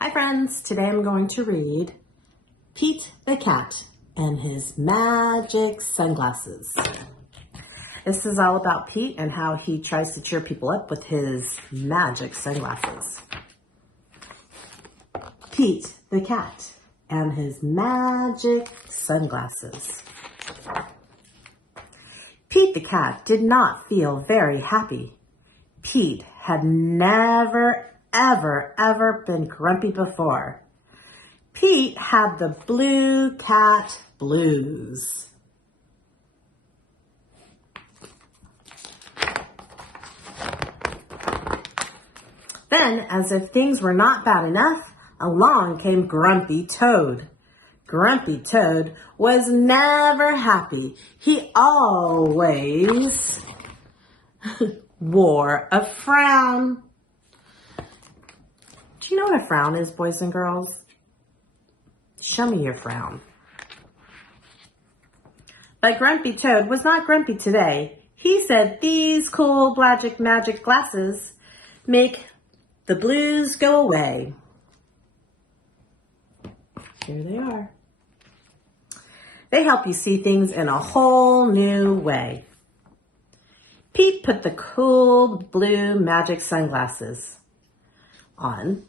Hi friends, today I'm going to read Pete the Cat and His Magic Sunglasses. This is all about Pete and how he tries to cheer people up with his magic sunglasses. Pete the Cat and His Magic Sunglasses. Pete the Cat did not feel very happy. Pete had never ever been grumpy before. Pete had the blue cat blues. Then, as if things were not bad enough, along came Grumpy Toad. Grumpy Toad was never happy. He always wore a frown. Do you know what a frown is, boys and girls? Show me your frown. But Grumpy Toad was not grumpy today. He said these cool magic glasses make the blues go away. Here they are. They help you see things in a whole new way. Pete put the cool blue magic sunglasses on.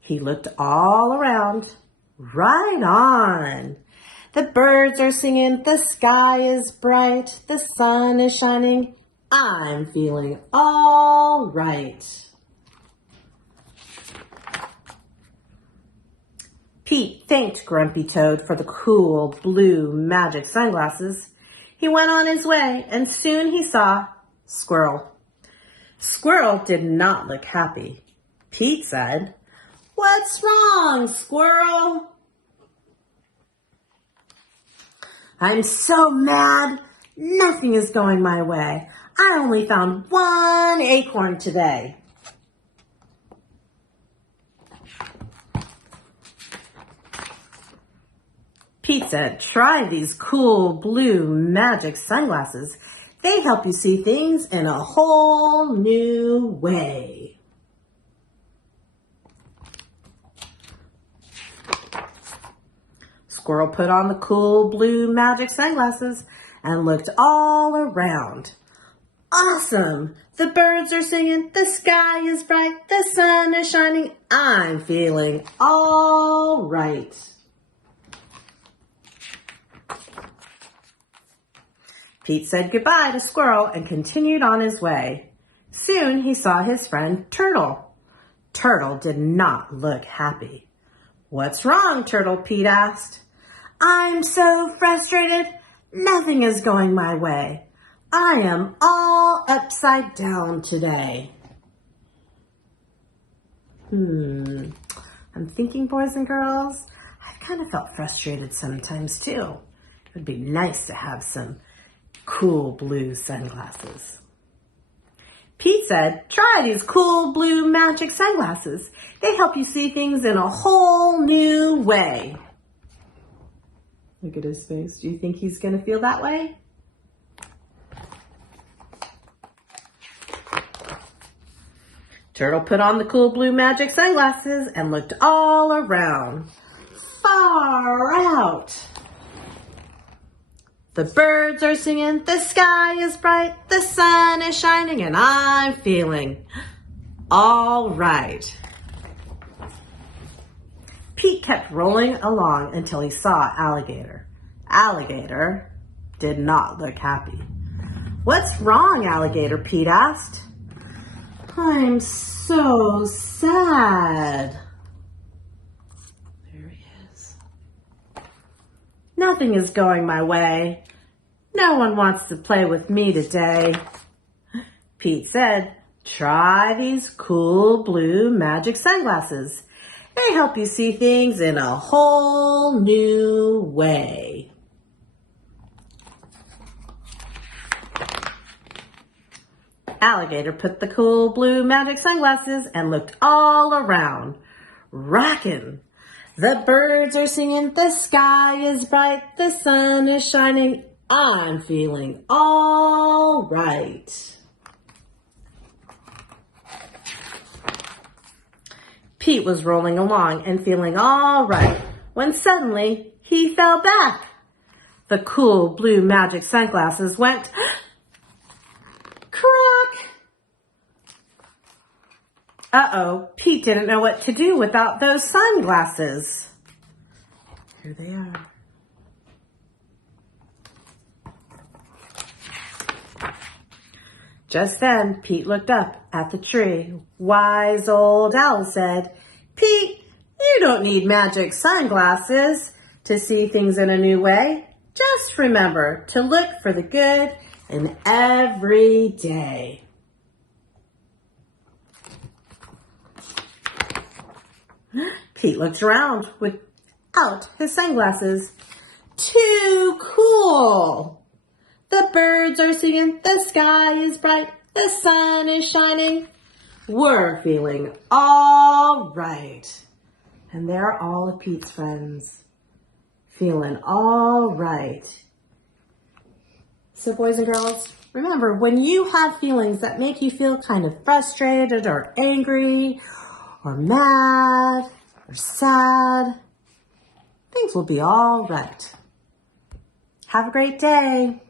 He looked all around. Right on. The birds are singing, the sky is bright, the sun is shining. I'm feeling all right. Pete thanked Grumpy Toad for the cool blue magic sunglasses. He went on his way and soon he saw Squirrel. Squirrel did not look happy. Pete said, "What's wrong, Squirrel?" "I'm so mad. Nothing is going my way. I only found one acorn today." Pete said, "Try these cool blue magic sunglasses. They help you see things in a whole new way." Squirrel put on the cool blue magic sunglasses and looked all around. Awesome! The birds are singing, the sky is bright, the sun is shining. I'm feeling all right. Pete said goodbye to Squirrel and continued on his way. Soon he saw his friend Turtle. Turtle did not look happy. "What's wrong, Turtle?" Pete asked. "I'm so frustrated. Nothing is going my way. I am all upside down today." I'm thinking, boys and girls, I've kind of felt frustrated sometimes too. It would be nice to have some cool blue sunglasses. Pete said, "Try these cool blue magic sunglasses. They help you see things in a whole new way." Look at his face. Do you think he's going to feel that way? Turtle put on the cool blue magic sunglasses and looked all around. Far out. The birds are singing, the sky is bright, the sun is shining, and I'm feeling all right. Pete kept rolling along until he saw Alligator. Alligator did not look happy. "What's wrong, Alligator?" Pete asked. "I'm so sad." There he is. "Nothing is going my way. No one wants to play with me today." Pete said, "Try these cool blue magic sunglasses. They help you see things in a whole new way." Alligator put the cool blue magic sunglasses and looked all around. Rockin'! The birds are singing, the sky is bright, the sun is shining. I'm feeling all right. Pete was rolling along and feeling all right when suddenly he fell back. The cool blue magic sunglasses went crack. Uh-oh, Pete didn't know what to do without those sunglasses. Here they are. Just then, Pete looked up at the tree. Wise old owl said, "Pete, you don't need magic sunglasses to see things in a new way. Just remember to look for the good in every day." Pete looked around without his sunglasses. Too cool! The birds are singing, the sky is bright, the sun is shining. We're feeling all right. And there are all of Pete's friends, feeling all right. So boys and girls, remember, when you have feelings that make you feel kind of frustrated or angry or mad or sad, things will be all right. Have a great day.